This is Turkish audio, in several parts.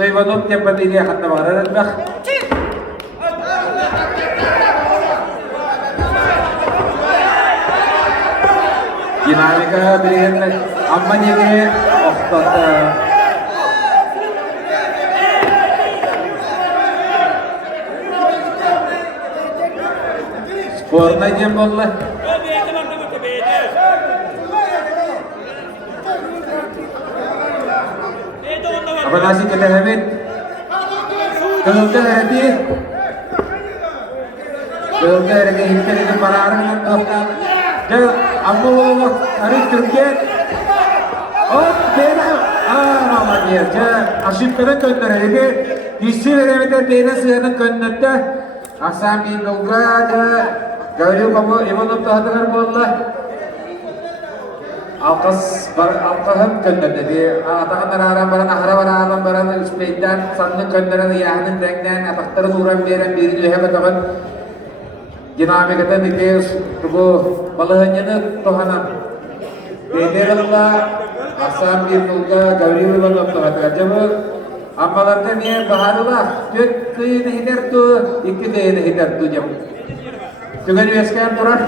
Ivanov tempat ini akan tawaran dah. Dinamika berikan amannya ni skorna jam bola. Apa nasi kita Hamid? Kalau kita hati, kalau kita lagi kita itu para orang yang dokter. Jadi, ambo hari kriket. Oh, beda. Mama dia. Jadi, asyik kena kena lagi. Isi lagi kita beda sekarang kena dah. Asam ini juga ada. Gauri kamu ibu nukta hatikan bola. Alkaham kena jadi. Atakan orang barang barang sepeda. Sangat kena ni yang dengan atak terus orang biru hebat kawan. Jiname kata nites tugu balahnya na tohanan. Bederalla asam di tuga gauri balap tohat jab amalante ni baharula jet ni hider tu ikde ni hider tu jab. Juga ni eskan turan.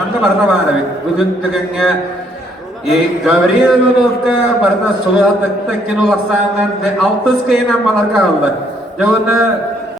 Angka berapa mana? Begitu tegaknya, Gabriel Mendoza berapa sudah tak kena laksanaan, autos kena malah kalah. Jangan